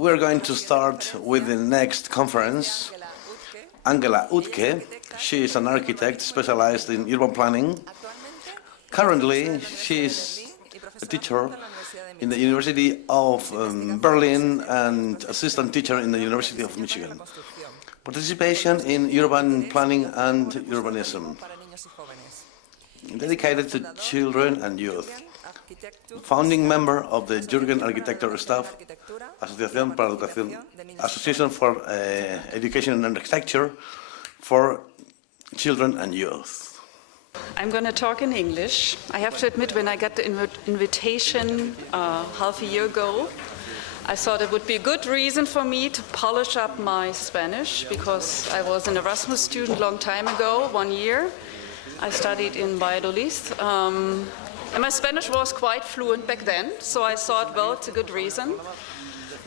we're going to start with the next conference. Angela Uttke, she is an architect specialized in urban planning. Currently, she is a teacher in the University of Berlin and assistant teacher in the University of Michigan. Participation in urban planning and urbanism, dedicated to children and youth. Founding member of the Jugend Architektur Stadt, Asociación para Educación, Association for Education and Architecture for Children and Youth. I'm going to talk in English. I have to admit, when I got the invitation half a year ago, I thought it would be a good reason for me to polish up my Spanish, because I was an Erasmus student a long time ago, 1 year. I studied in Valladolid. And my Spanish was quite fluent back then, so I thought, well, it's a good reason.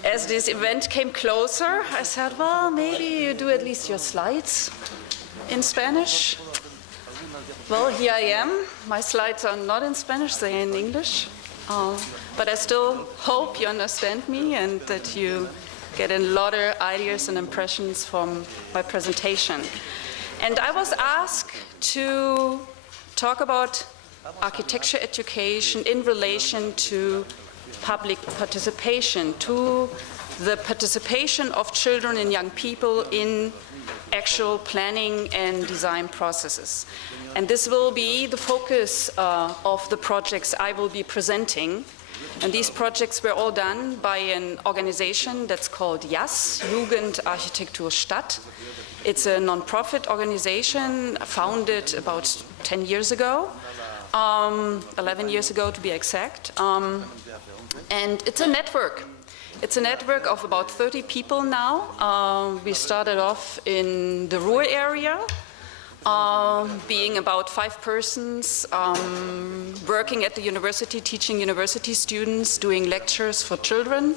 As this event came closer, I said, well, maybe you do at least your slides in Spanish. Well, here I am. My slides are not in Spanish, they're in English. But I still hope you understand me and that you get a lot of ideas and impressions from my presentation. And I was asked to talk about architecture education in relation to public participation, to the participation of children and young people in actual planning and design processes. And this will be the focus of the projects I will be presenting. And these projects were all done by an organization that's called JAS, Jugend Architektur Stadt. It's a non-profit organization founded about 10 years ago. 11 years ago to be exact, and it's a network. It's a network of about 30 people now. We started off in the Ruhr area, being about 5 persons, working at the university, teaching university students, doing lectures for children,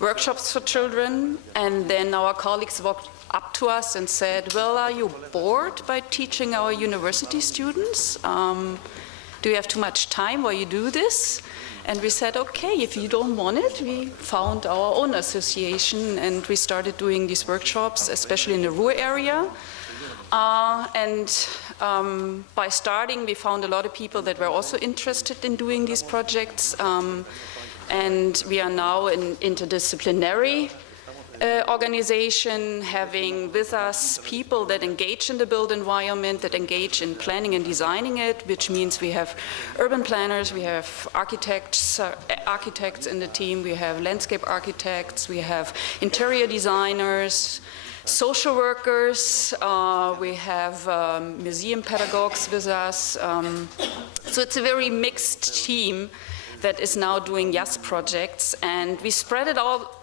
workshops for children, and then our colleagues walked up to us and said, well, are you bored by teaching our university students? Do you have too much time while you do this? And we said, okay, if you don't want it, we found our own association and we started doing these workshops, especially in the Ruhr area. By starting, we found a lot of people that were also interested in doing these projects. And we are now an interdisciplinary organization, having with us people that engage in the built environment, that engage in planning and designing it, which means we have urban planners, we have architects in the team, we have landscape architects, we have interior designers, social workers, we have museum pedagogues with us. So it's a very mixed team that is now doing JAS projects, and we spread it out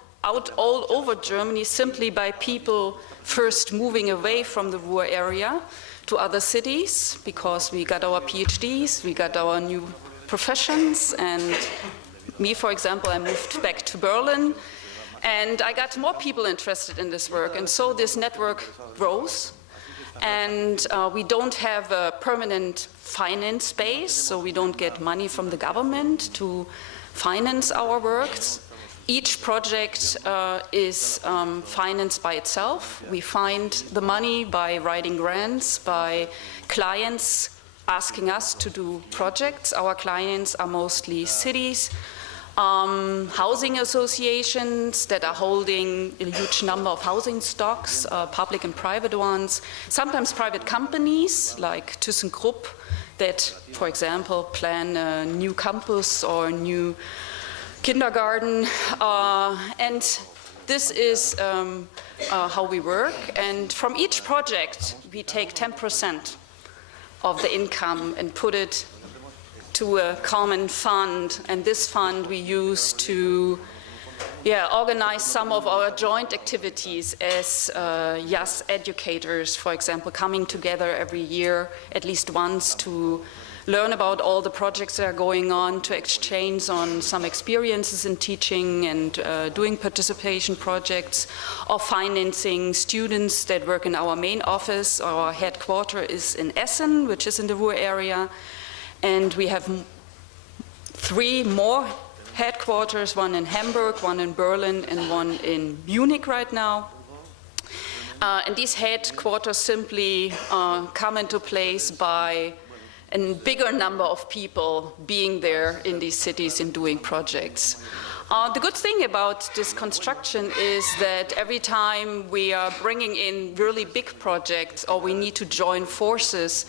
all over Germany simply by people first moving away from the Ruhr area to other cities, because we got our PhDs, we got our new professions, and me, for example, I moved back to Berlin, and I got more people interested in this work, and so this network grows. And we don't have a permanent finance base, so we don't get money from the government to finance our works. Each project is financed by itself. We find the money by writing grants, by clients asking us to do projects. Our clients are mostly cities, housing associations that are holding a huge number of housing stocks, public and private ones, sometimes private companies like ThyssenKrupp that, for example, plan a new campus or a new kindergarten, and this is how we work. And from each project, we take 10% of the income and put it to a common fund. And this fund we use to organize some of our joint activities as JAS educators, for example, coming together every year at least once to learn about all the projects that are going on, to exchange on some experiences in teaching and doing participation projects, or financing students that work in our main office. Our headquarters is in Essen, which is in the Ruhr area, and we have 3 more headquarters, one in Hamburg, one in Berlin, and one in Munich right now. And these headquarters simply come into place by a bigger number of people being there in these cities and doing projects. The good thing about this construction is that every time we are bringing in really big projects, or we need to join forces,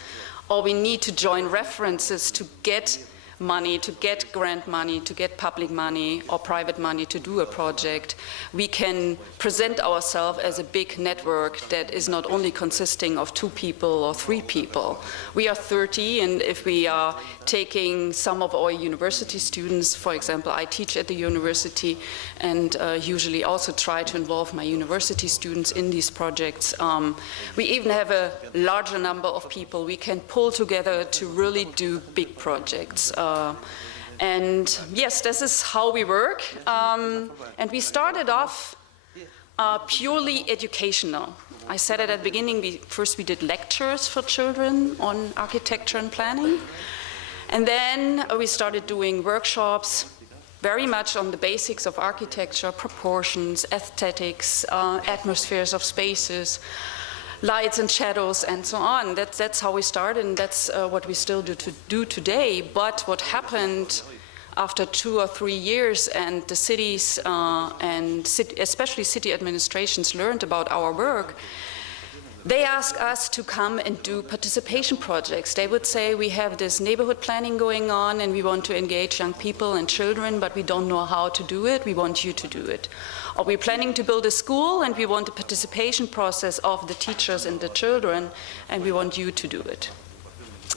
or we need to join references to get money, to get grant money, to get public money or private money to do a project, we can present ourselves as a big network that is not only consisting of 2 people or 3 people. We are 30, and if we are taking some of our university students, for example, I teach at the university and usually also try to involve my university students in these projects. We even have a larger number of people we can pull together to really do big projects. And yes, this is how we work. And we started off purely educational. I said it at the beginning, first we did lectures for children on architecture and planning. And then we started doing workshops very much on the basics of architecture, proportions, aesthetics, atmospheres of spaces, lights and shadows, and so on. That's how we started, and that's what we still do today. But what happened after 2 or 3 years, and the cities especially city administrations learned about our work, they asked us to come and do participation projects. They would say, we have this neighborhood planning going on and we want to engage young people and children, but we don't know how to do it. We want you to do it. Or we're planning to build a school and we want the participation process of the teachers and the children, and we want you to do it.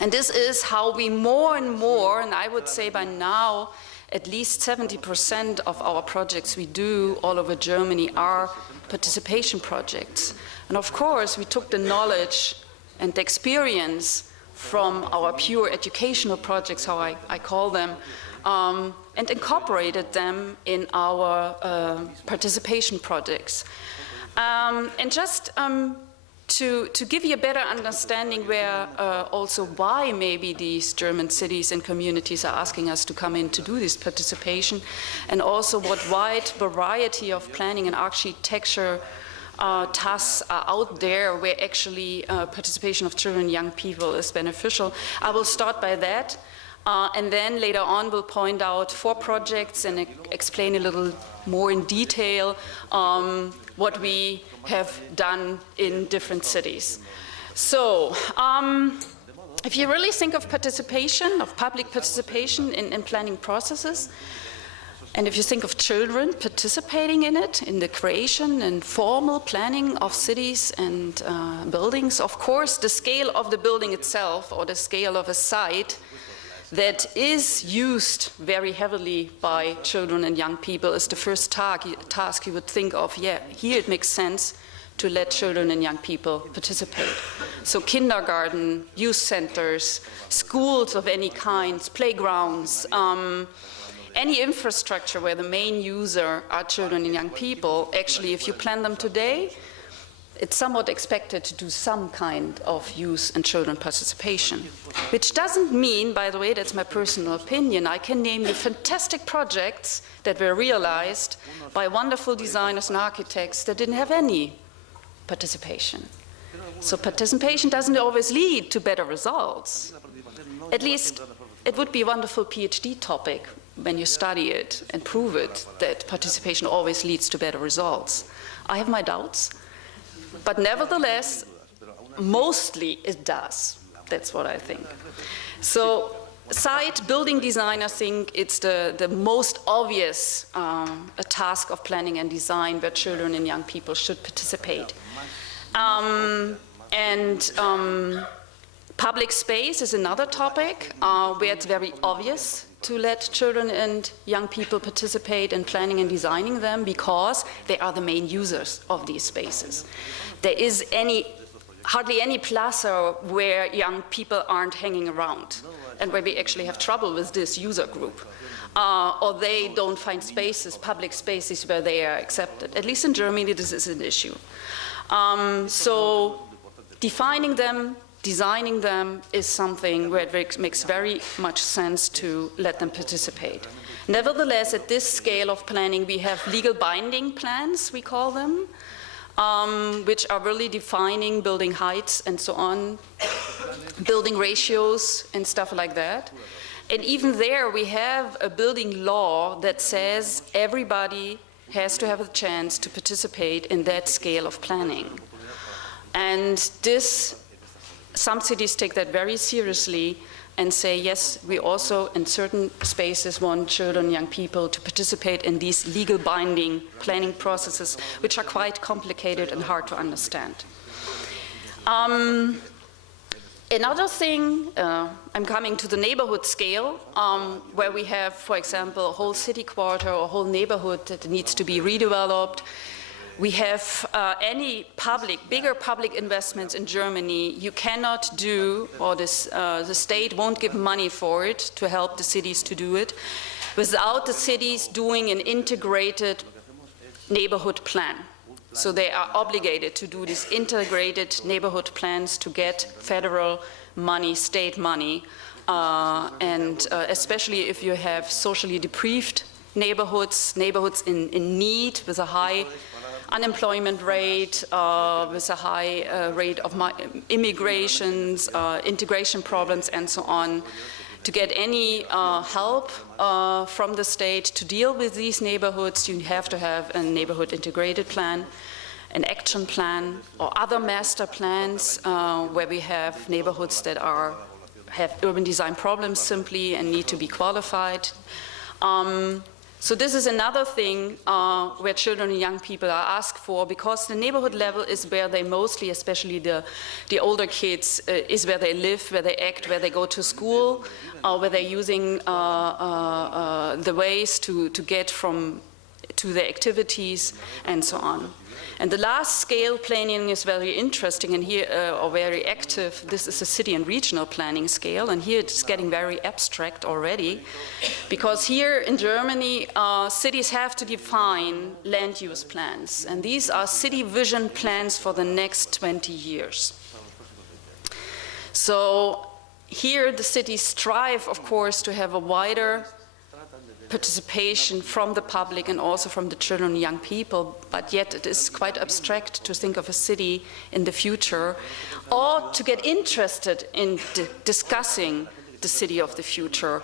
And this is how we more and more, and I would say by now, at least 70% of our projects we do all over Germany are participation projects. And of course, we took the knowledge and the experience from our pure educational projects, how I call them, and incorporated them in our participation projects. And just to give you a better understanding where also why maybe these German cities and communities are asking us to come in to do this participation, and also what wide variety of planning and architecture tasks are out there where actually participation of children and young people is beneficial. I will start by that. And then later on we'll point out 4 projects and explain a little more in detail what we have done in different cities. So, if you really think of participation, of public participation in planning processes, and if you think of children participating in it, in the creation and formal planning of cities and buildings, of course the scale of the building itself or the scale of a site that is used very heavily by children and young people is the first task you would think of. Yeah, here it makes sense to let children and young people participate. So kindergarten, youth centers, schools of any kind, playgrounds, any infrastructure where the main user are children and young people, actually if you plan them today, it's somewhat expected to do some kind of youth and children participation. Which doesn't mean, by the way, that's my personal opinion, I can name you fantastic projects that were realized by wonderful designers and architects that didn't have any participation. So participation doesn't always lead to better results. At least it would be a wonderful PhD topic when you study it and prove it, that participation always leads to better results. I have my doubts. But nevertheless, mostly it does. That's what I think. So, site building design, I think it's the most obvious task of planning and design where children and young people should participate. Public space is another topic where it's very obvious to let children and young people participate in planning and designing them because they are the main users of these spaces. There is hardly any plaza where young people aren't hanging around and where we actually have trouble with this user group. Or they don't find spaces, public spaces where they are accepted. At least in Germany this is an issue. So defining them, designing them is something where it makes very much sense to let them participate. Nevertheless, at this scale of planning, we have legal binding plans, we call them, which are really defining building heights and so on, building ratios and stuff like that. And even there, we have a building law that says everybody has to have a chance to participate in that scale of planning. And some cities take that very seriously and say, yes, we also, in certain spaces, want children, young people to participate in these legal binding planning processes, which are quite complicated and hard to understand. Another thing, I'm coming to the neighborhood scale, where we have, for example, a whole city quarter or a whole neighborhood that needs to be redeveloped. We have any bigger public investments in Germany, you cannot do, or the state won't give money for it to help the cities to do it, without the cities doing an integrated neighborhood plan. So they are obligated to do these integrated neighborhood plans to get federal money, state money, and especially if you have socially deprived neighborhoods in need with a high unemployment rate, with a high rate of immigrations, integration problems, and so on. To get any help from the state to deal with these neighborhoods, you have to have a neighborhood integrated plan, an action plan, or other master plans where we have neighborhoods that have urban design problems simply and need to be qualified. So this is another thing where children and young people are asked for, because the neighborhood level is where they mostly, especially the older kids, is where they live, where they act, where they go to school, where they're using the ways to get to their activities and so on. And the last scale planning is very interesting, and here, or very active. This is a city and regional planning scale, and here it's getting very abstract already, because here in Germany, cities have to define land use plans, and these are city vision plans for the next 20 years. So here the cities strive, of course, to have a wider participation from the public and also from the children and young people, but yet it is quite abstract to think of a city in the future, or to get interested in discussing the city of the future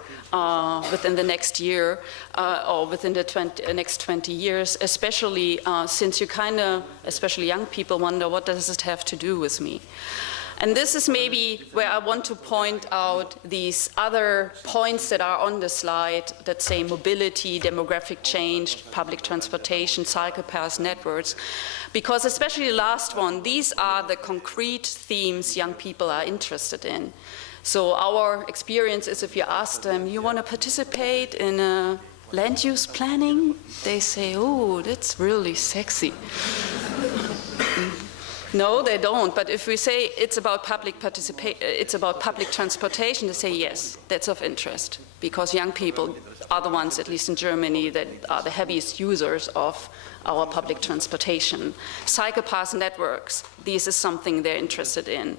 within the next year or within the next 20 years, especially since you especially young people, wonder, what does it have to do with me? And this is maybe where I want to point out these other points that are on the slide that say mobility, demographic change, public transportation, cycle paths, networks, because especially the last one, these are the concrete themes young people are interested in. So our experience is, if you ask them, you want to participate in land use planning? They say, oh, that's really sexy. No, they don't. But if we say it's about public transportation, they say yes, that's of interest, because young people are the ones, at least in Germany, that are the heaviest users of our public transportation. Cycle path networks, this is something they're interested in.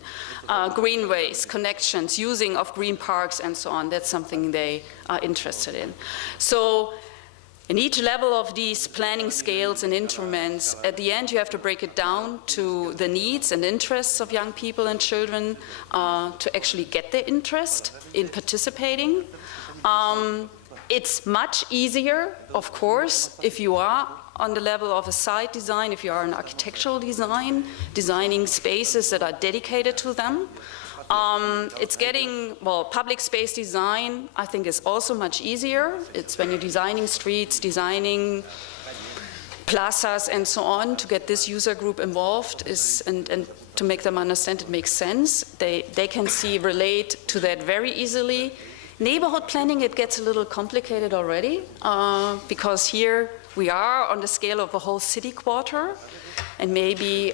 Greenways, connections, using of green parks, and so on, that's something they are interested in. So in each level of these planning scales and instruments, at the end you have to break it down to the needs and interests of young people and children to actually get their interest in participating. It's much easier, of course, if you are on the level of a site design, if you are in architectural design, designing spaces that are dedicated to them. It's getting, well, public space design, I think, is also much easier. It's when you're designing streets, designing plazas, and so on, to get this user group involved and to make them understand it makes sense. They can relate to that very easily. Neighborhood planning, it gets a little complicated already, because here we are on the scale of a whole city quarter. And maybe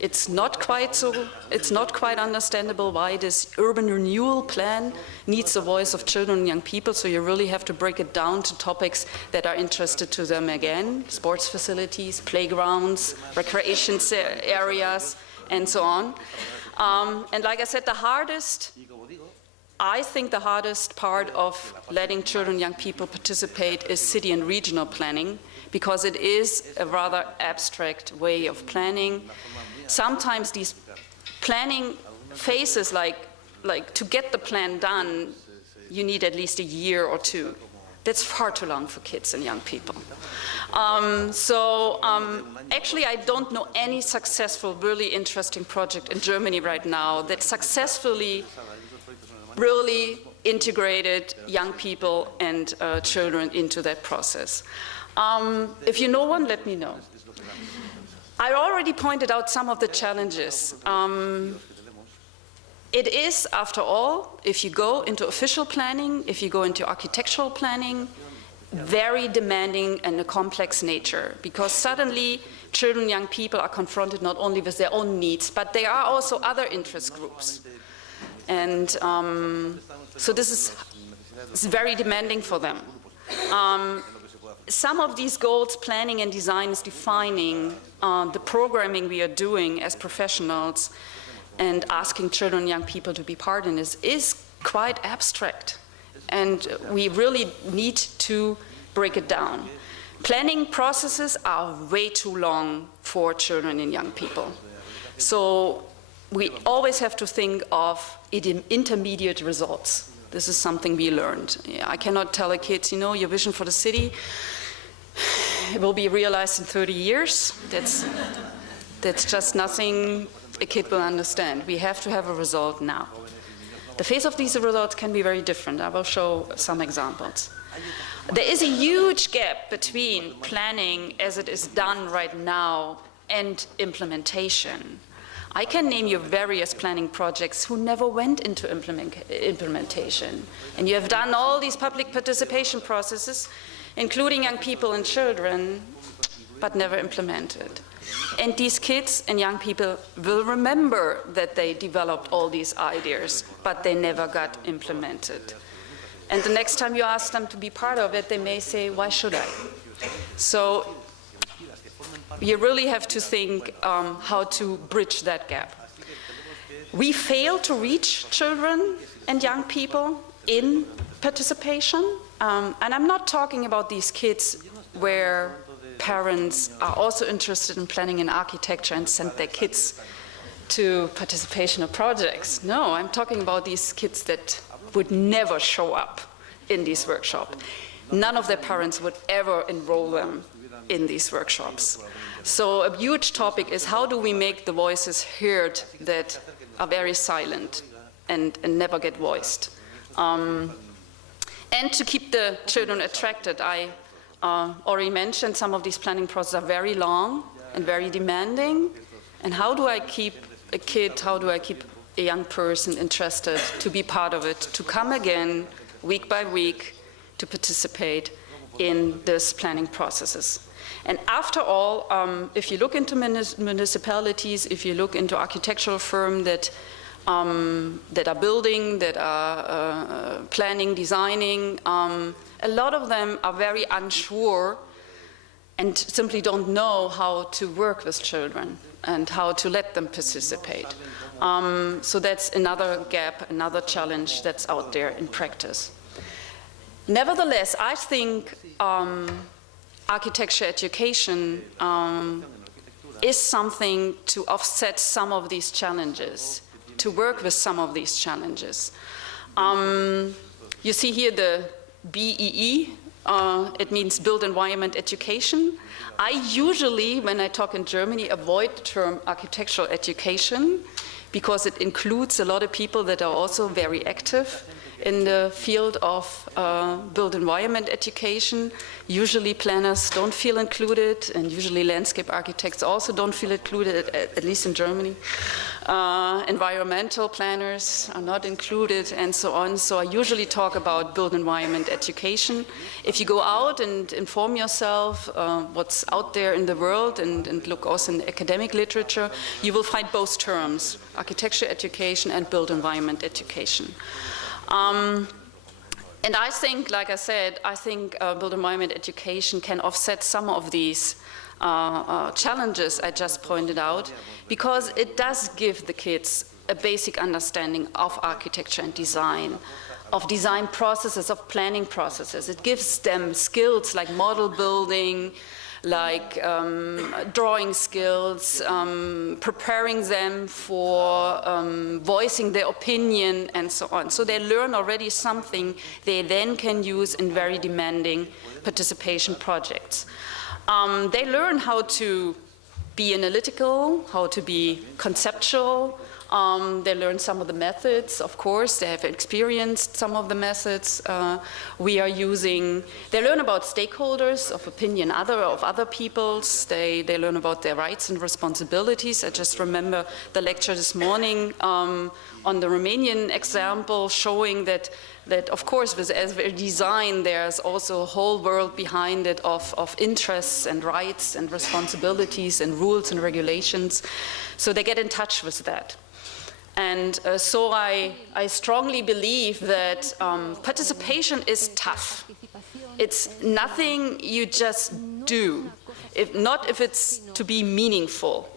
it's not quite understandable why this urban renewal plan needs the voice of children and young people. So you really have to break it down to topics that are interested to them again: sports facilities, playgrounds, recreation areas, and so on. And like I said, I think the hardest part of letting children, young people participate is city and regional planning, because it is a rather abstract way of planning. Sometimes these planning phases, like to get the plan done, you need at least a year or two. That's far too long for kids and young people. Actually, I don't know any successful, really interesting project in Germany right now that successfully really integrated young people and children into that process. If you know one, let me know. I already pointed out some of the challenges. It is, after all, if you go into official planning, if you go into architectural planning, very demanding and a complex nature, because suddenly children, young people are confronted not only with their own needs, but there are also other interest groups. And so this is very demanding for them. Some of these goals, planning and design, is defining the programming we are doing as professionals, and asking children and young people to be part in this is quite abstract. And we really need to break it down. Planning processes are way too long for children and young people. So we always have to think of intermediate results. This is something we learned. I cannot tell the kids, you know, your vision for the city, it will be realized in 30 years. That's just nothing a kid will understand. We have to have a result now. The phase of these results can be very different. I will show some examples. There is a huge gap between planning as it is done right now and implementation. I can name you various planning projects who never went into implementation. And you have done all these public participation processes, including young people and children, but never implemented. And these kids and young people will remember that they developed all these ideas, but they never got implemented. And the next time you ask them to be part of it, they may say, why should I? So you really have to think how to bridge that gap. We fail to reach children and young people in participation. And I'm not talking about these kids where parents are also interested in planning and architecture and send their kids to participation of projects. No, I'm talking about these kids that would never show up in these workshops. None of their parents would ever enroll them in these workshops. So a huge topic is how do we make the voices heard that are very silent and never get voiced. And to keep the children attracted, I already mentioned some of these planning processes are very long and very demanding. And how do I keep a kid, how do I keep a young person interested to be part of it, to come again week by week to participate in these planning processes? And after all, if you look into municipalities, if you look into architectural firms that are building, that are planning, designing, a lot of them are very unsure and simply don't know how to work with children and how to let them participate. So that's another gap, another challenge that's out there in practice. Nevertheless, I think architecture education is something to offset some of these challenges, to work with some of these challenges. You see here the BEE, it means Built Environment Education. I usually, when I talk in Germany, avoid the term architectural education because it includes a lot of people that are also very active in the field of built environment education. Usually planners don't feel included, and usually landscape architects also don't feel included, at least in Germany. Environmental planners are not included, and so on. So I usually talk about built environment education. If you go out and inform yourself what's out there in the world and look also in the academic literature, you will find both terms, architecture education and built environment education. And I think, like I said, I think built environment education can offset some of these challenges I just pointed out, because it does give the kids a basic understanding of architecture and design, of design processes, of planning processes. It gives them skills like model building, like drawing skills, preparing them for voicing their opinion and so on. So they learn already something they then can use in very demanding participation projects. They learn how to be analytical, how to be conceptual. They learn some of the methods, of course. They have experienced some of the methods we are using. They learn about stakeholders of opinion of other peoples. They learn about their rights and responsibilities. I just remember the lecture this morning on the Romanian example, showing that of course, as a design, there's also a whole world behind it of interests and rights and responsibilities and rules and regulations. So they get in touch with that. And so I strongly believe that participation is tough. It's nothing you just do, not if it's to be meaningful.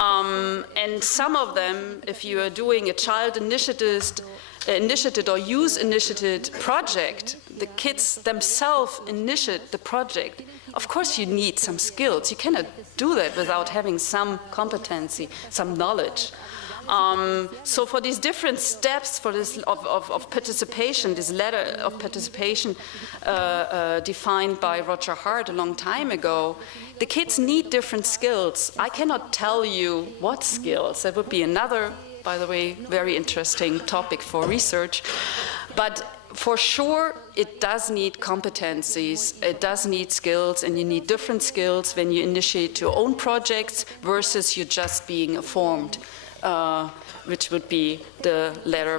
And some of them, if you are doing a child initiated or youth initiated project, the kids themselves initiate the project. Of course you need some skills. You cannot do that without having some competency, some knowledge. So for these different steps for this of participation, this ladder of participation defined by Roger Hart a long time ago, the kids need different skills. I cannot tell you what skills. That would be another, by the way, very interesting topic for research. But for sure, it does need competencies, it does need skills, and you need different skills when you initiate your own projects versus you just being informed. Which would be the ladder,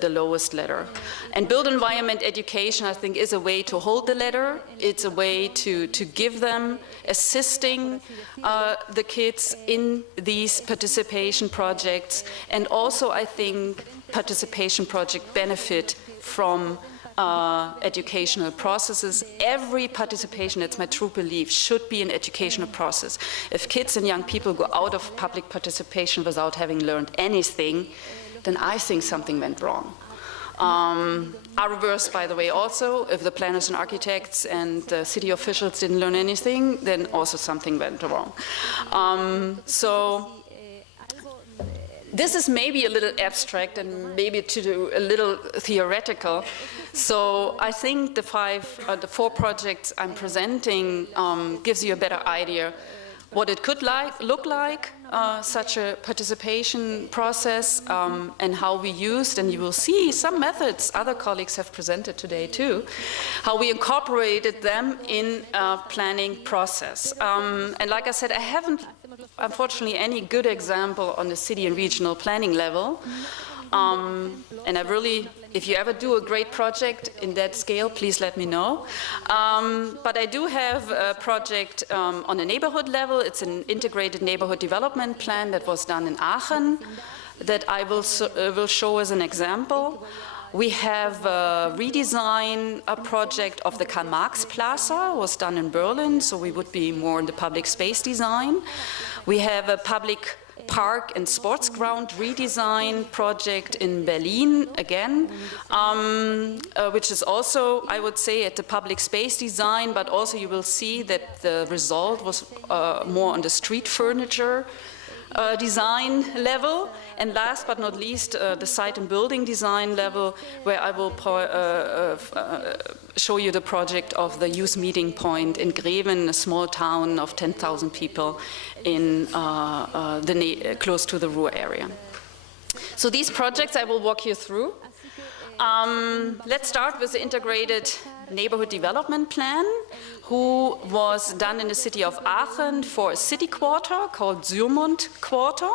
the lowest ladder. And built environment education, I think, is a way to hold the ladder. It's a way to give them, assisting the kids in these participation projects. And also, I think, participation projects benefit from educational processes. Every participation, that's my true belief, should be an educational process. If kids and young people go out of public participation without having learned anything, then I think something went wrong. Our reverse, by the way, also, if the planners and architects and the city officials didn't learn anything, then also something went wrong. So this is maybe a little abstract and maybe a little theoretical. So I think the four projects I'm presenting gives you a better idea what it could look like, such a participation process, and how we used, and you will see some methods other colleagues have presented today too, how we incorporated them in a planning process. And like I said, I haven't, unfortunately, any good example on the city and regional planning level. And I really, if you ever do a great project in that scale, please let me know. But I do have a project on a neighborhood level. It's an integrated neighborhood development plan that was done in Aachen that I will show as an example. We have a redesign project of the Karl Marx Plaza, was done in Berlin, so we would be more in the public space design. We have a public park and sports ground redesign project in Berlin, again, which is also, I would say, at the public space design, but also you will see that the result was more on the street furniture design level. And last but not least, the site and building design level, where I will show you the project of the youth meeting point in Greven, a small town of 10,000 people in close to the Ruhr area. So these projects I will walk you through. Let's start with the integrated neighborhood development plan, who was done in the city of Aachen for a city quarter called Zürmond Quarter.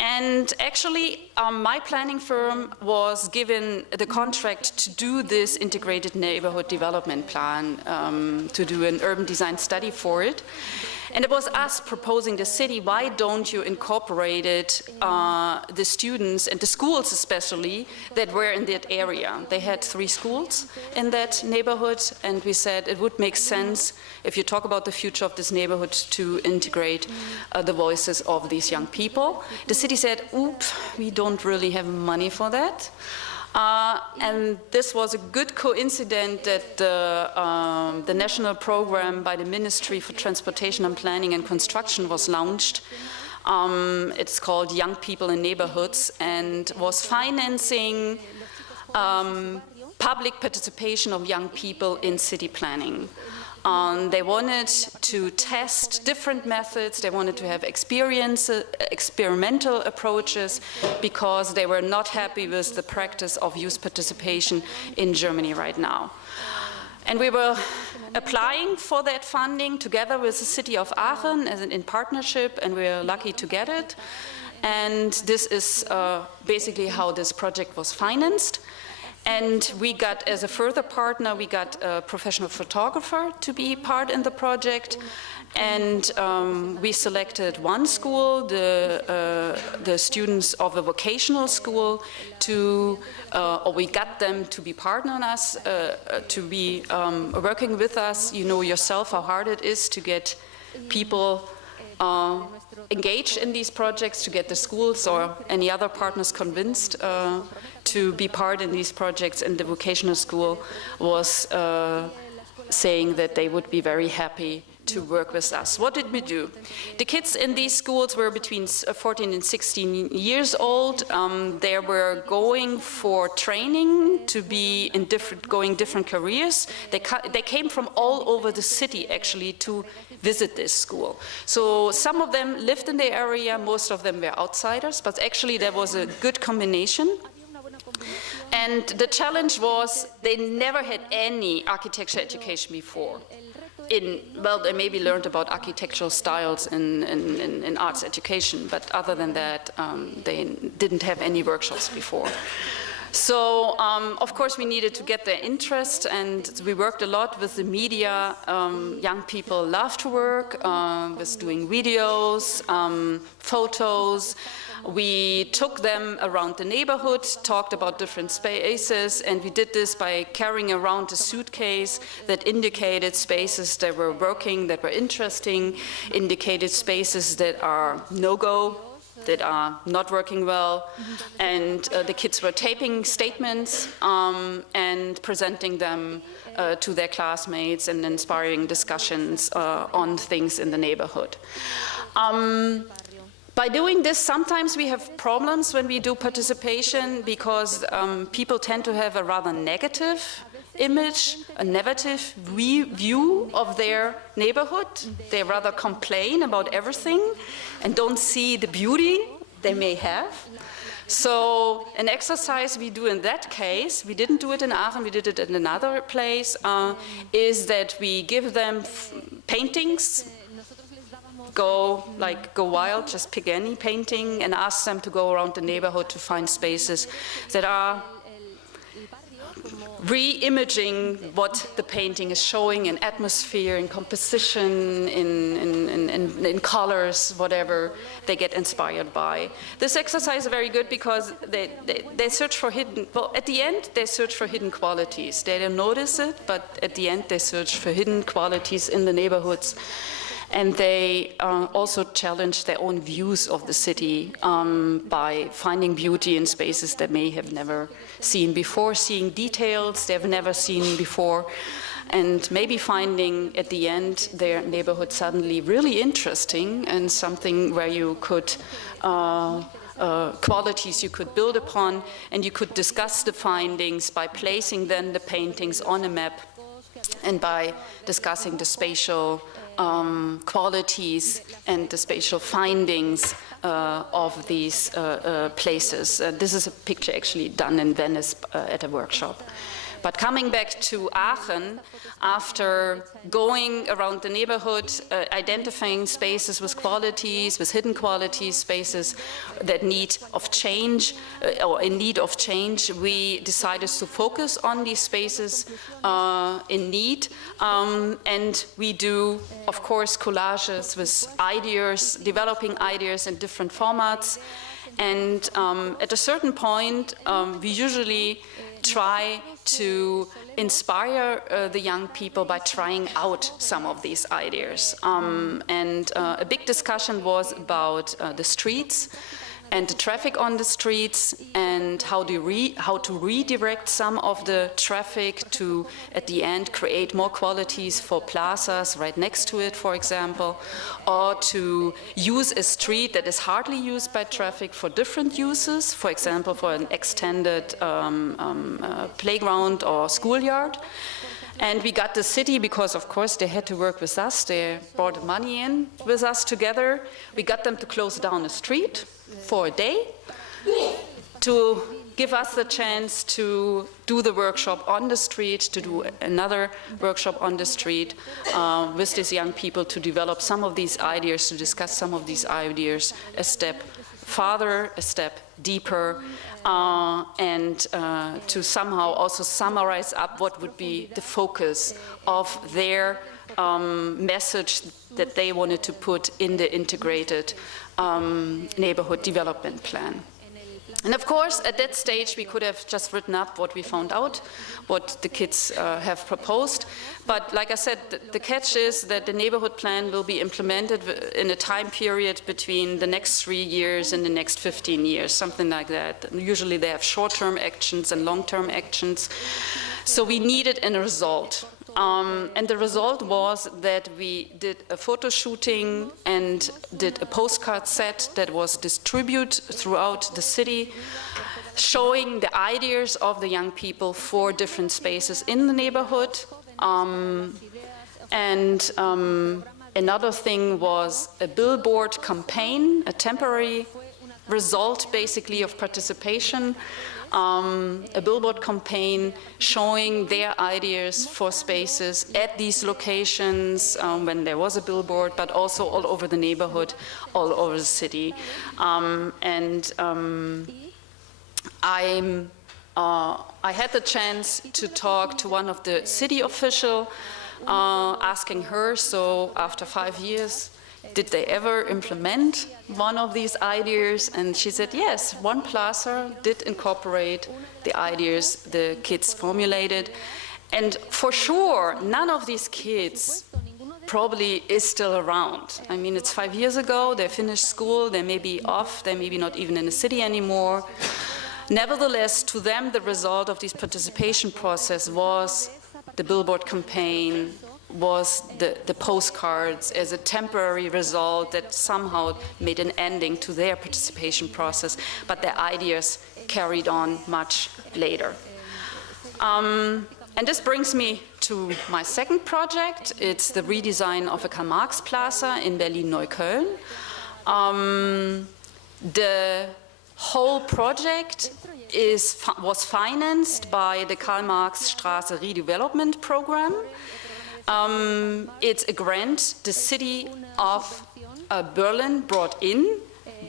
And actually, my planning firm was given the contract to do this integrated neighborhood development plan, to do an urban design study for it. And it was us proposing the city, why don't you incorporate it, the students and the schools especially that were in that area. They had 3 schools in that neighborhood, and we said it would make sense if you talk about the future of this neighborhood to integrate the voices of these young people. The city said, oops, we don't really have money for that. And this was a good coincidence that the national program by the Ministry for Transportation and Planning and Construction was launched. It's called Young People in Neighborhoods and was financing public participation of young people in city planning. They wanted to test different methods, they wanted to have experimental approaches because they were not happy with the practice of youth participation in Germany right now. And we were applying for that funding together with the city of Aachen as in partnership, and we were lucky to get it. And this is basically how this project was financed. And we got, as a further partner, we got a professional photographer to be part in the project. And we selected one school, the students of a vocational school, or we got them to be partnering us, to be working with us. You know yourself how hard it is to get people engaged in these projects, to get the schools or any other partners convinced to be part in these projects, and the vocational school was saying that they would be very happy to work with us. What did we do? The kids in these schools were between 14 and 16 years old. They were going for training to be in different careers. They came from all over the city actually to visit this school. So some of them lived in the area, most of them were outsiders, but actually there was a good combination. And the challenge was they never had any architecture education before. Well, they maybe learned about architectural styles in arts education, but other than that, they didn't have any workshops before. So, of course, we needed to get their interest, and we worked a lot with the media. Young people love to work with doing videos, photos. We took them around the neighborhood, talked about different spaces, and we did this by carrying around a suitcase that indicated spaces that were working, that were interesting, indicated spaces that are no-go, that are not working well, and the kids were taping statements and presenting them to their classmates and inspiring discussions on things in the neighborhood. By doing this, sometimes we have problems when we do participation because people tend to have a rather negative image, a negative view of their neighborhood. They rather complain about everything and don't see the beauty they may have. So an exercise we do in that case, we didn't do it in Aachen, we did it in another place, is that we give them paintings. Go wild, just pick any painting and ask them to go around the neighborhood to find spaces that are re-imaging what the painting is showing in atmosphere, in composition, in colors, whatever they get inspired by. This exercise is very good because they search for at the end they search for hidden qualities. They don't notice it, but at the end they search for hidden qualities in the neighborhoods. And they also challenge their own views of the city by finding beauty in spaces they may have never seen before, seeing details they've never seen before, and maybe finding at the end their neighborhood suddenly really interesting and something where you could qualities you could build upon, and you could discuss the findings by placing then the paintings on a map and by discussing the spatial qualities and the spatial findings of these places. This is a picture actually done in Venice at a workshop But coming back to Aachen, after going around the neighborhood, identifying spaces with qualities, with hidden qualities, spaces that need of change, or in need of change, we decided to focus on these spaces in need. And we do, of course, collages with ideas, developing ideas in different formats. And at a certain point, we usually try to inspire the young people by trying out some of these ideas. And a big discussion was about the streets and the traffic on the streets, and how to redirect some of the traffic to, at the end, create more qualities for plazas right next to it, for example, or to use a street that is hardly used by traffic for different uses, for example, for an extended playground or schoolyard. And we got the city, because of course they had to work with us, they brought money in with us together. We got them to close down a street for a day to give us the chance to do the workshop on the street, to do another workshop on the street with these young people, to develop some of these ideas, to discuss some of these ideas a step farther, a step deeper, and to somehow also summarize up what would be the focus of their message that they wanted to put in the integrated neighborhood development plan. And of course, at that stage, we could have just written up what we found out, what the kids have proposed. But like I said, the catch is that the neighborhood plan will be implemented in a time period between the next 3 years and the next 15 years, something like that. Usually they have short-term actions and long-term actions. So we needed a result. And the result was that we did a photo shooting and did a postcard set that was distributed throughout the city, showing the ideas of the young people for different spaces in the neighborhood. Another thing was a billboard campaign, a temporary result basically of participation. A billboard campaign showing their ideas for spaces at these locations when there was a billboard, but also all over the neighborhood, all over the city. I had the chance to talk to one of the city officials, asking her, so after 5 years, did they ever implement one of these ideas? And she said, yes, one plaza did incorporate the ideas the kids formulated. And for sure, none of these kids probably is still around. I mean, it's 5 years ago, they finished school, they may be off, they may be not even in the city anymore. Nevertheless, to them, the result of this participation process was the billboard campaign, was the postcards as a temporary result that somehow made an ending to their participation process, but their ideas carried on much later. And this brings me to my second project. It's the redesign of a Karl Marx Plaza in Berlin-Neukölln. The whole project was financed by the Karl Marx Straße Redevelopment Program. It's a grant the city of Berlin brought in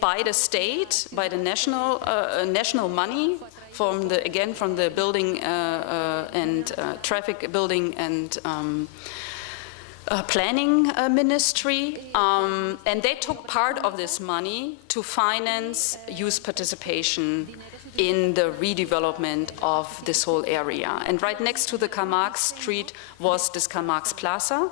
by the state, by the national money from the building and traffic building and planning ministry, and they took part of this money to finance youth participation in the redevelopment of this whole area. And right next to the Karl Marx Street was this Karl Marx Plaza.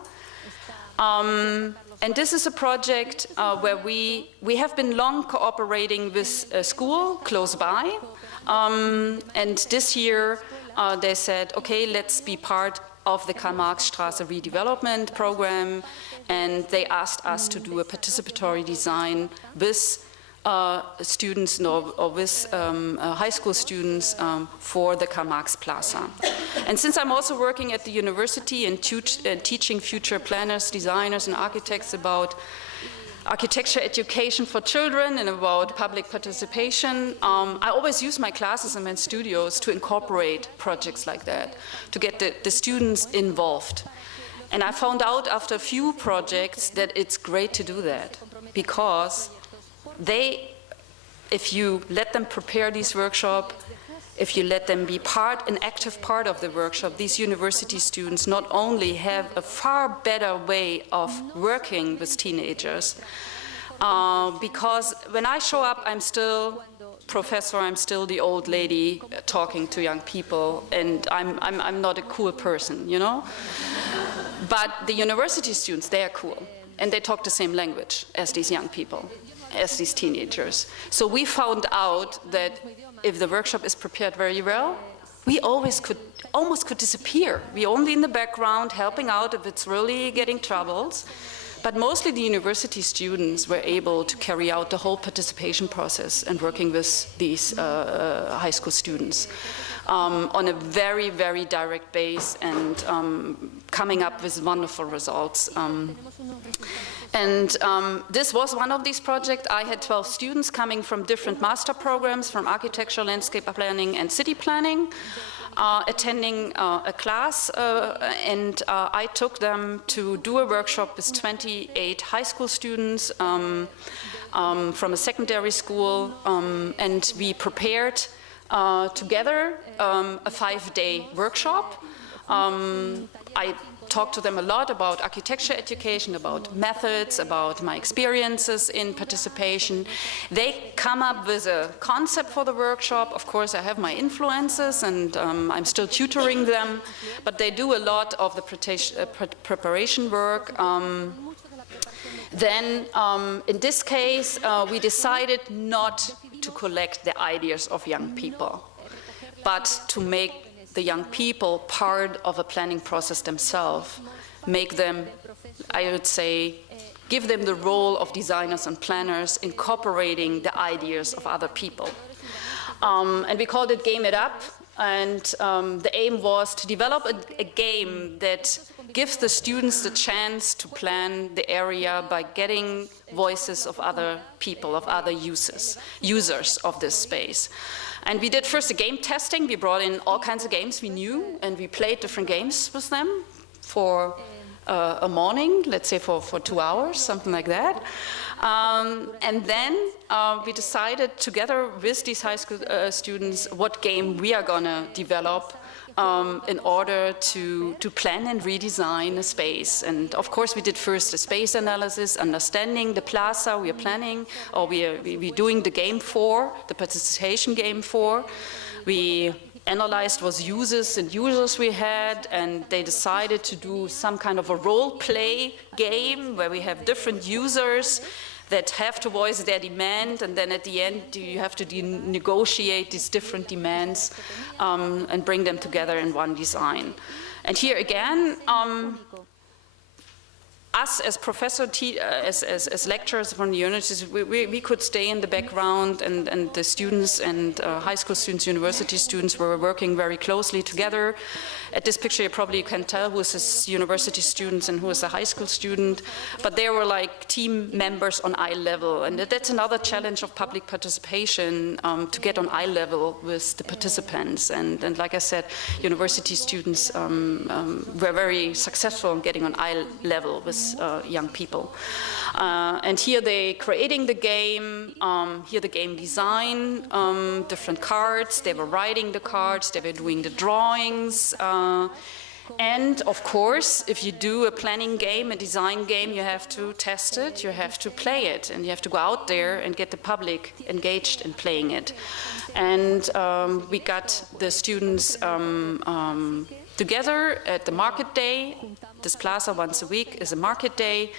And this is a project where we have been long cooperating with a school close by. And this year they said, okay, let's be part of the Karl Marx Straße redevelopment program. And they asked us to do a participatory design with students or with high school students for the Karl Marx Plaza. And since I'm also working at the university and teaching future planners, designers, and architects about architecture education for children and about public participation. I always use my classes and my studios to incorporate projects like that, to get the students involved. And I found out after a few projects that it's great to do that, because if you let them prepare these workshops, if you let them be an active part of the workshop, these university students not only have a far better way of working with teenagers, because when I show up, I'm still professor, I'm still the old lady talking to young people, and I'm not a cool person, you know? But the university students, they are cool, and they talk the same language as these young people, as these teenagers. So we found out that if the workshop is prepared very well, we almost could disappear. We're only in the background helping out if it's really getting troubles. But mostly the university students were able to carry out the whole participation process and working with these high school students on a very, very direct base and coming up with wonderful results. This was one of these projects. I had 12 students coming from different master programs, from architecture, landscape planning, and city planning, attending a class, and I took them to do a workshop with 28 high school students from a secondary school, and we prepared together a 5-day workshop. I talked to them a lot about architecture education, about methods, about my experiences in participation. They come up with a concept for the workshop. Of course, I have my influences, and I'm still tutoring them, but they do a lot of the preparation work. Then, in this case, we decided not to collect the ideas of young people, but to make the young people part of a planning process themselves, make them, I would say, give them the role of designers and planners, incorporating the ideas of other people. And we called it Game It Up, and the aim was to develop a game that gives the students the chance to plan the area by getting voices of other people, of other users of this space. And we did first a game testing. We brought in all kinds of games we knew, and we played different games with them for a morning, let's say for 2 hours, something like that. And then we decided together with these high school students what game we are gonna develop in order to plan and redesign a space. And of course we did first a space analysis, understanding the plaza we are planning, or we're doing the game for, the participation game for. We analyzed what users and users we had, and they decided to do some kind of a role play game where we have different users that have to voice their demand, and then at the end you have to negotiate these different demands and bring them together in one design. And here again, us as professors, as lecturers from the universities, we could stay in the background, and the students and high school students, university students were working very closely together. At this picture you probably can tell who is a university student and who is a high school student, but they were like team members on eye level, and that's another challenge of public participation, to get on eye level with the participants. And like I said, university students were very successful in getting on eye level with young people. And here they creating the game, here the game design, different cards, they were writing the cards, they were doing the drawings, and of course, if you do a planning game, a design game, you have to test it, you have to play it, and you have to go out there and get the public engaged in playing it. And we got the students together at the market day. This plaza once a week is a market day,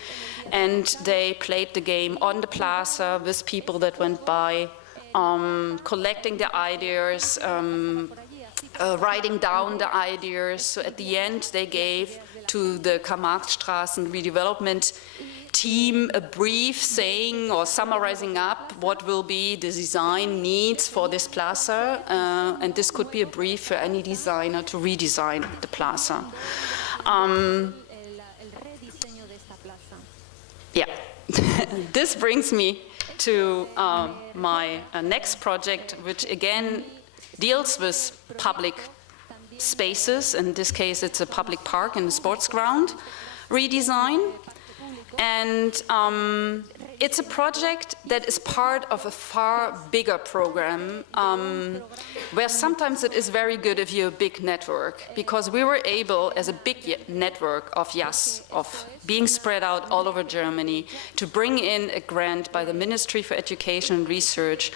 and they played the game on the plaza with people that went by, collecting the ideas, writing down the ideas. So at the end they gave to the Karl-Marx-Straßen redevelopment team a brief saying or summarizing up what will be the design needs for this plaza, and this could be a brief for any designer to redesign the plaza. Yeah. this brings me to my next project, which again deals with public spaces. In this case, it's a public park and a sports ground redesign. And it's a project that is part of a far bigger program, where sometimes it is very good if you're a big network, because we were able, as a big network of YAS, of being spread out all over Germany, to bring in a grant by the Ministry for Education and Research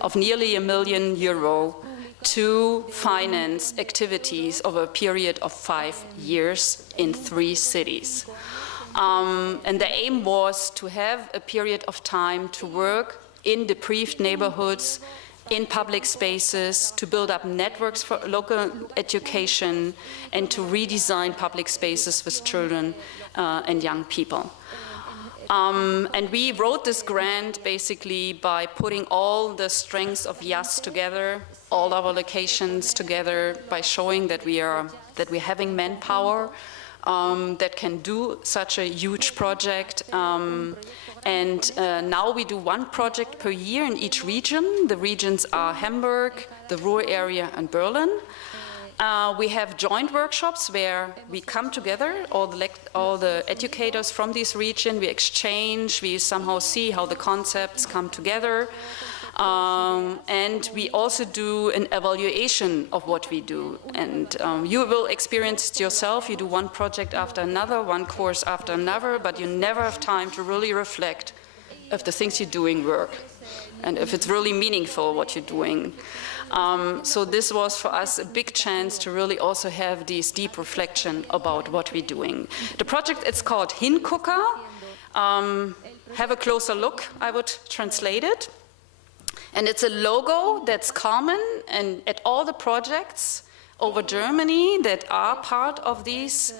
of nearly €1 million to finance activities over a period of 5 years in 3 cities. And the aim was to have a period of time to work in deprived neighborhoods, in public spaces, to build up networks for local education, and to redesign public spaces with children and young people. And we wrote this grant basically by putting all the strengths of YAS together, all our locations together, by showing that we're having manpower that can do such a huge project. Now we do 1 project per year in each region. The regions are Hamburg, the Ruhr area, and Berlin. We have joint workshops where we come together, all the educators from this region, we exchange, we somehow see how the concepts come together. And we also do an evaluation of what we do. And you will experience it yourself. You do 1 project after another, 1 course after another, but you never have time to really reflect if the things you're doing work and if it's really meaningful what you're doing. So this was for us a big chance to really also have this deep reflection about what we're doing. The project, it's called Hingucker. Have a closer look, I would translate it. And it's a logo that's common and at all the projects over Germany that are part of these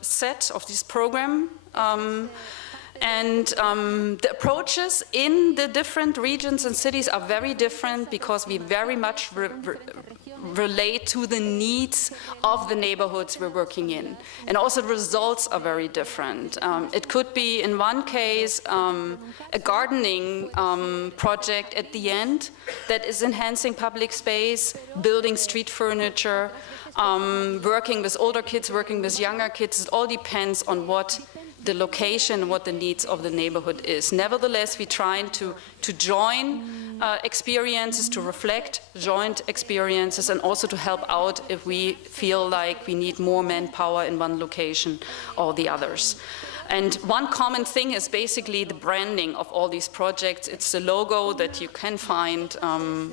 set of this program. The approaches in the different regions and cities are very different because we very much relate to the needs of the neighborhoods we're working in. And also the results are very different. It could be, in one case, a gardening project at the end that is enhancing public space, building street furniture, working with older kids, working with younger kids. It all depends on what the location, what the needs of the neighborhood is. Nevertheless, we're trying to join experiences, to reflect joint experiences, and also to help out if we feel like we need more manpower in one location or the others. And one common thing is basically the branding of all these projects. It's the logo that you can find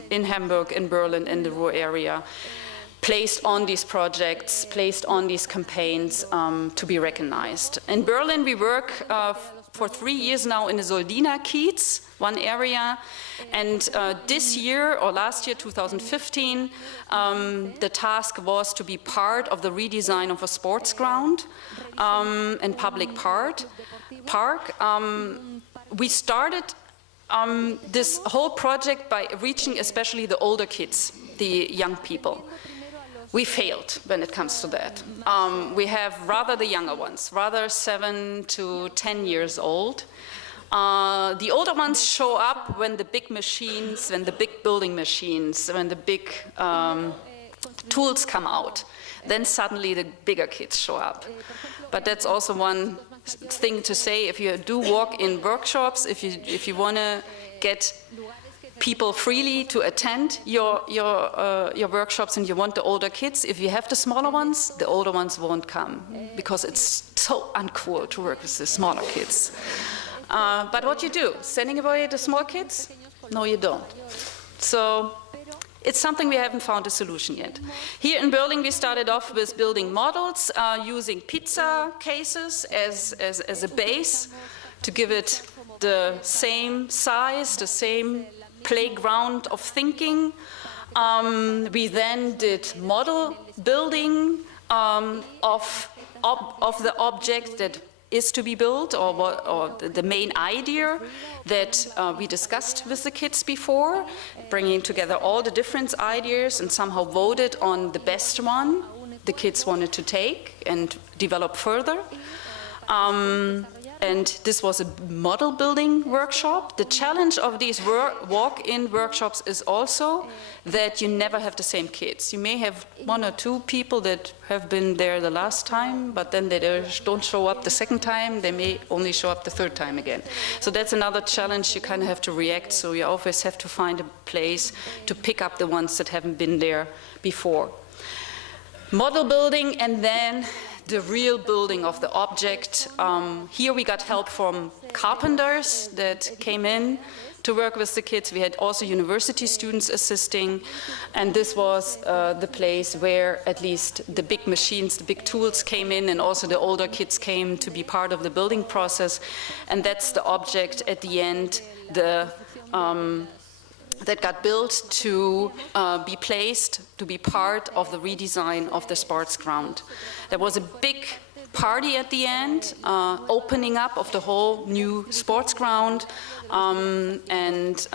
in Hamburg, in Berlin, in the Ruhr area, placed on these projects, placed on these campaigns to be recognized. In Berlin, we work for 3 years now in the Soldiner Kiez, one area. And this year, or last year, 2015, the task was to be part of the redesign of a sports ground and public park. We started this whole project by reaching especially the older kids, the young people. We failed when it comes to that. We have rather the younger ones, rather 7 to 10 years old. The older ones show up when the big machines, when the big building machines, when the big tools come out. Then suddenly the bigger kids show up. But that's also one thing to say. If you do walk in workshops, if you want to get people freely to attend your workshops and you want the older kids, if you have the smaller ones, the older ones won't come because it's so uncool to work with the smaller kids. But what you do, sending away the small kids? No, you don't. So it's something we haven't found a solution yet. Here in Berlin, we started off with building models using pizza cases as a base to give it the same size, the same playground of thinking. We then did model building of the object that is to be built, or the main idea that we discussed with the kids before, bringing together all the different ideas and somehow voted on the best one the kids wanted to take and develop further. And this was a model building workshop. The challenge of these walk-in workshops is also that you never have the same kids. You may have 1 or 2 people that have been there the last time, but then they don't show up the second time. They may only show up the third time again. So that's another challenge. You kind of have to react. So you always have to find a place to pick up the ones that haven't been there before. Model building, and then the real building of the object. Here we got help from carpenters that came in to work with the kids. We had also university students assisting, and this was the place where at least the big machines, the big tools came in, and also the older kids came to be part of the building process. And that's the object at the end, that got built to be placed, to be part of the redesign of the sports ground. There was a big party at the end, opening up of the whole new sports ground, and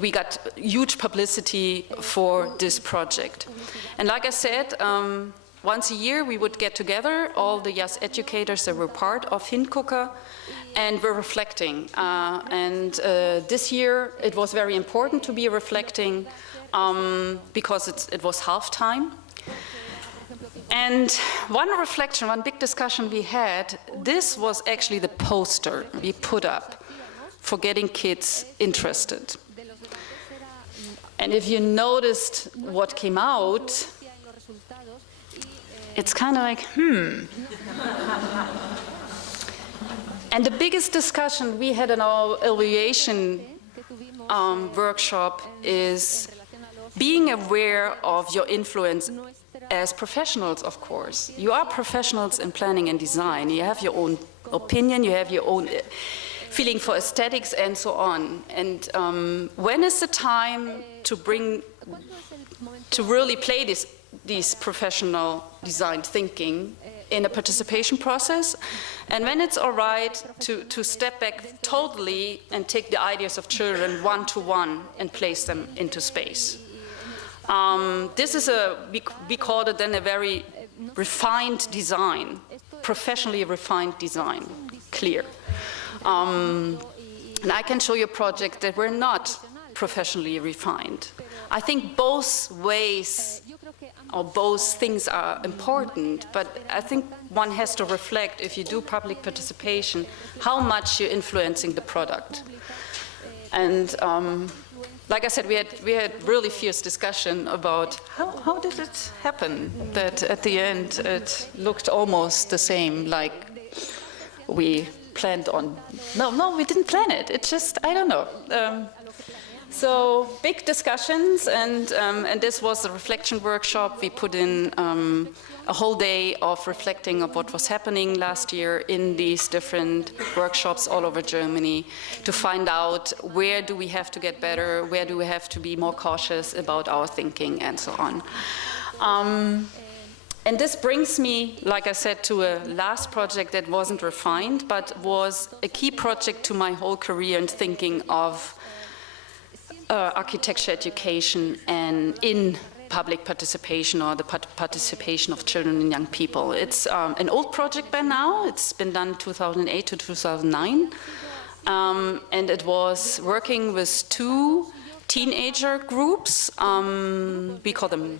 we got huge publicity for this project. And like I said, once a year we would get together, all the YAS educators that were part of Hingucker, and we're reflecting. This year it was very important to be reflecting because it was half-time. And one reflection, one big discussion we had, this was actually the poster we put up for getting kids interested. And if you noticed what came out, it's kind of like, And the biggest discussion we had in our evaluation workshop is being aware of your influence as professionals, of course. You are professionals in planning and design. You have your own opinion, you have your own feeling for aesthetics and so on. And when is the time to really play these professional design thinking in a participation process, and when it's all right to step back totally and take the ideas of children one-to-one and place them into space. This is we called it then a very refined design, professionally refined design, clear. And I can show you a project that were not professionally refined. I think both ways or both things are important, but I think one has to reflect, if you do public participation, how much you're influencing the product. And like I said, we had really fierce discussion about how did it happen that at the end it looked almost the same, like we planned on. No, we didn't plan it. It's just, I don't know. So big discussions, and this was a reflection workshop. We put in a whole day of reflecting of what was happening last year in these different workshops all over Germany to find out where do we have to get better, where do we have to be more cautious about our thinking, and so on. And this brings me, like I said, to a last project that wasn't refined, but was a key project to my whole career in thinking of architecture education and in public participation, or the participation of children and young people. It's an old project by now. It's been done 2008 to 2009. And it was working with 2 teenager groups. We call them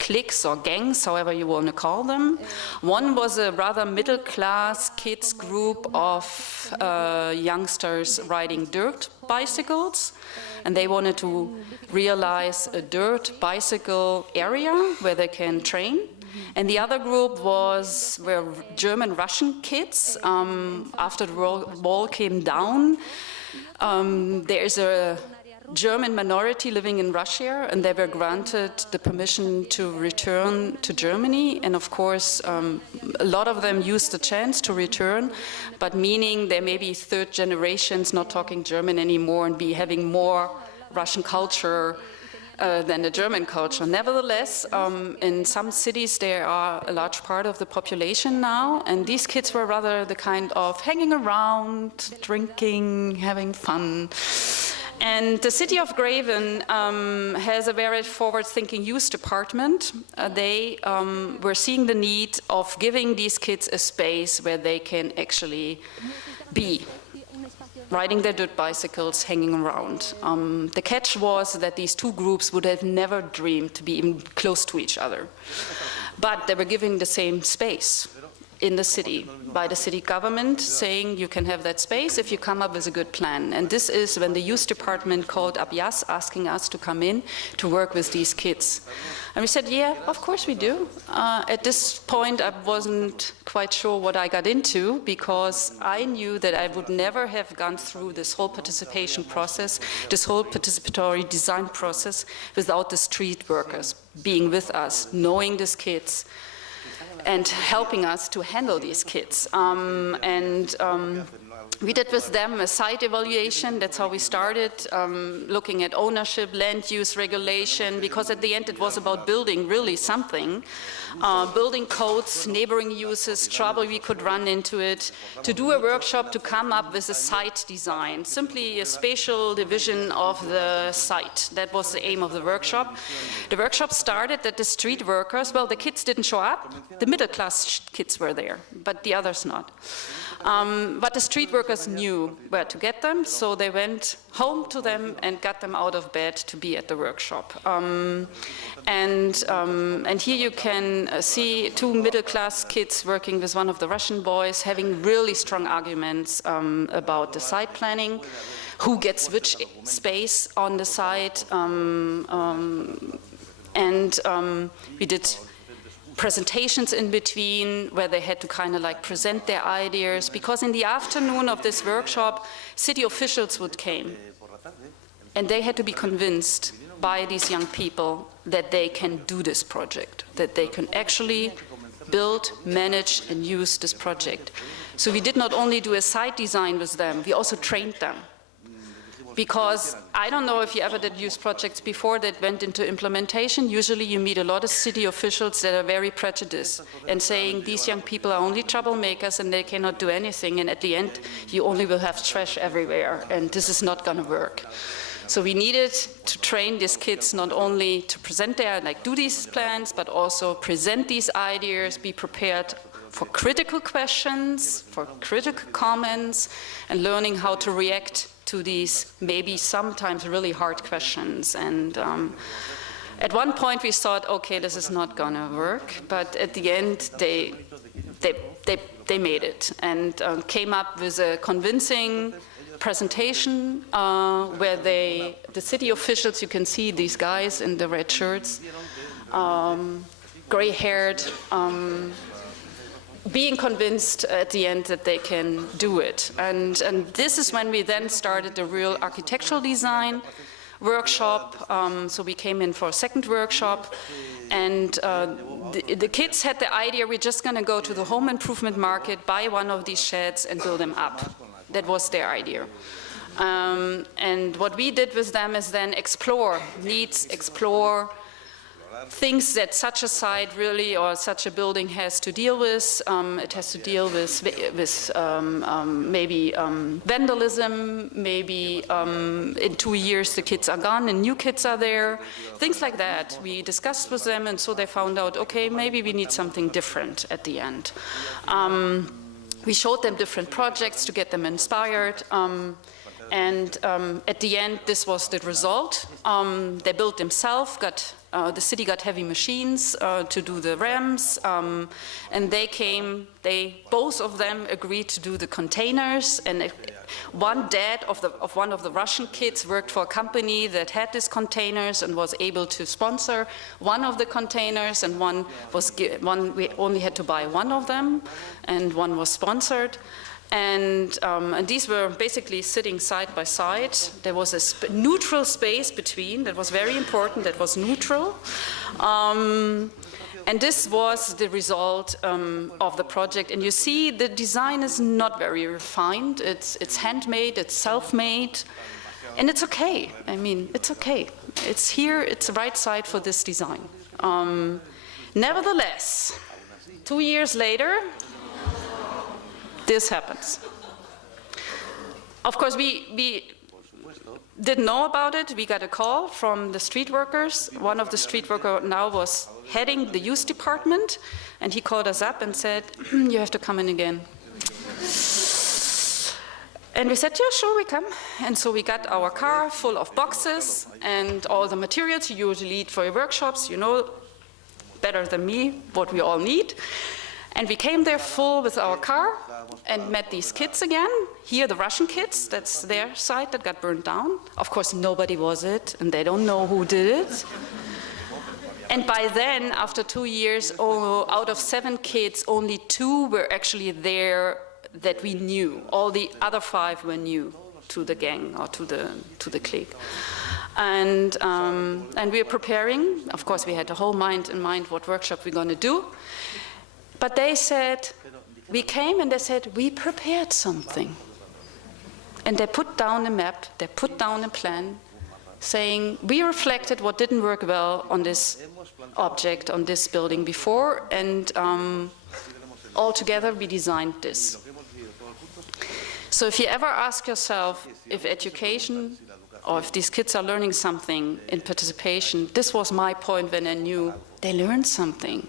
cliques or gangs, however you want to call them. One was a rather middle-class kids group of youngsters riding dirt bicycles, and they wanted to realize a dirt bicycle area where they can train. And the other group were German-Russian kids. After the wall came down, there's a German minority living in Russia, and they were granted the permission to return to Germany. And of course, a lot of them used the chance to return, but meaning they may be third generations not talking German anymore and be having more Russian culture than the German culture. Nevertheless, in some cities there are a large part of the population now, and these kids were rather the kind of hanging around, drinking, having fun. And the city of Graven has a very forward-thinking youth department. They were seeing the need of giving these kids a space where they can actually be, riding their dirt bicycles, hanging around. The catch was that these two groups would have never dreamed to be even close to each other. But they were given the same space in the city by the city government, saying you can have that space if you come up with a good plan. And this is when the youth department called up YAS, asking us to come in to work with these kids. And we said, yeah, of course we do. At this point, I wasn't quite sure what I got into, because I knew that I would never have gone through this whole participation process, this whole participatory design process, without the street workers being with us, knowing these kids, and helping us to handle these kids. We did with them a site evaluation. That's how we started, looking at ownership, land use regulation, because at the end it was about building really something. Building codes, neighboring uses, trouble we could run into it, to do a workshop to come up with a site design, simply a spatial division of the site. That was the aim of the workshop. The workshop started that the street workers, well, the kids didn't show up, the middle class kids were there, but the others not. But the street workers knew where to get them, so they went home to them and got them out of bed to be at the workshop. And here you can see two middle-class kids working with one of the Russian boys, having really strong arguments about the site planning, who gets which space on the site, we did presentations in between where they had to kind of like present their ideas, because in the afternoon of this workshop, city officials would came, and they had to be convinced by these young people that they can do this project, that they can actually build, manage, and use this project. So we did not only do a site design with them, we also trained them. Because I don't know if you ever did use projects before that went into implementation. Usually you meet a lot of city officials that are very prejudiced and saying these young people are only troublemakers and they cannot do anything, and at the end you only will have trash everywhere, and this is not going to work. So we needed to train these kids not only to present their, like do these plans, but also present these ideas, be prepared for critical questions, for critical comments, and learning how to react to these maybe sometimes really hard questions. And at one point we thought, okay, this is not gonna work, but at the end they made it and came up with a convincing presentation where the city officials, you can see these guys in the red shirts, gray-haired, being convinced at the end that they can do it. And this is when we then started the real architectural design workshop. So we came in for a second workshop, and the kids had the idea, we're just going to go to the home improvement market, buy one of these sheds and build them up. That was their idea. And what we did with them is then explore needs, explore things that such a site really, or such a building has to deal with. It has to deal with maybe vandalism, maybe in 2 years the kids are gone and new kids are there, things like that. We discussed with them, and so they found out, okay, maybe we need something different at the end. We showed them different projects to get them inspired. At the end, this was the result. They built themselves, the city got heavy machines to do the ramps, and both of them agreed to do the containers, and one dad of one of the Russian kids worked for a company that had these containers and was able to sponsor one of the containers, and we only had to buy one of them, and one was sponsored. And these were basically sitting side by side. There was a neutral space between that was very important, that was neutral. And this was the result of the project. And you see the design is not very refined. It's handmade, it's self-made, and it's okay. I mean, it's okay. It's here, it's the right side for this design. Nevertheless, 2 years later, this happens. Of course, didn't know about it. We got a call from the street workers. One of the street workers now was heading the youth department, and he called us up and said, you have to come in again. And we said, yeah, sure, we come. And so we got our car full of boxes and all the materials you usually need for your workshops, you know better than me what we all need. And we came there full with our car and met these kids again. Here, the Russian kids, that's their site that got burned down. Of course, nobody was it, and they don't know who did it. And by then, after 2 years, out of 7 kids, only 2 were actually there that we knew. All the other 5 were new to the gang or to the clique. And we were preparing. Of course, we had the whole in mind what workshop we're going to do. But they said, we came and they said, we prepared something. And they put down a map, they put down a plan, saying, we reflected what didn't work well on this object, on this building before, and all together we designed this. So if you ever ask yourself if education or if these kids are learning something in participation, this was my point when I knew they learned something.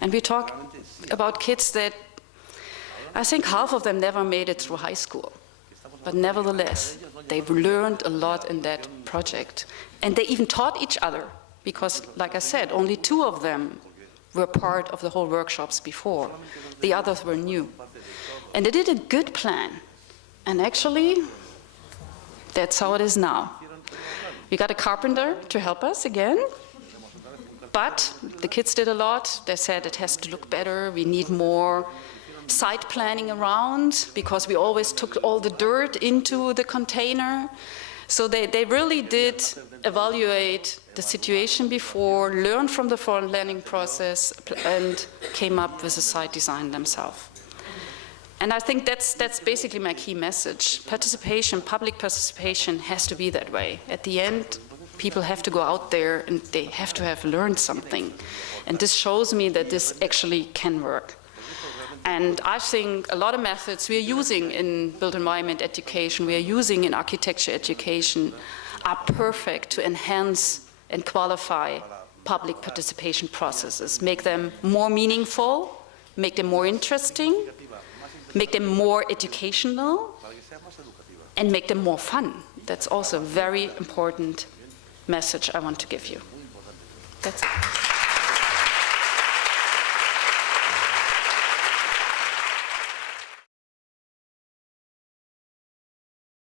And we talk about kids that I think half of them never made it through high school. But nevertheless, they've learned a lot in that project. And they even taught each other, because, like I said, only 2 of them were part of the whole workshops before. The others were new. And they did a good plan. And actually, that's how it is now. We got a carpenter to help us again. But the kids did a lot. They said it has to look better. We need more site planning around, because we always took all the dirt into the container. So they really did evaluate the situation before, learn from the planning process, and came up with a site design themselves. And I think that's basically my key message. Participation, public participation has to be that way. At the end, people have to go out there and they have to have learned something. And this shows me that this actually can work. And I think a lot of methods we are using in built environment education, we are using in architecture education, are perfect to enhance and qualify public participation processes, make them more meaningful, make them more interesting, make them more educational, and make them more fun. That's also a very important message I want to give you. That's it.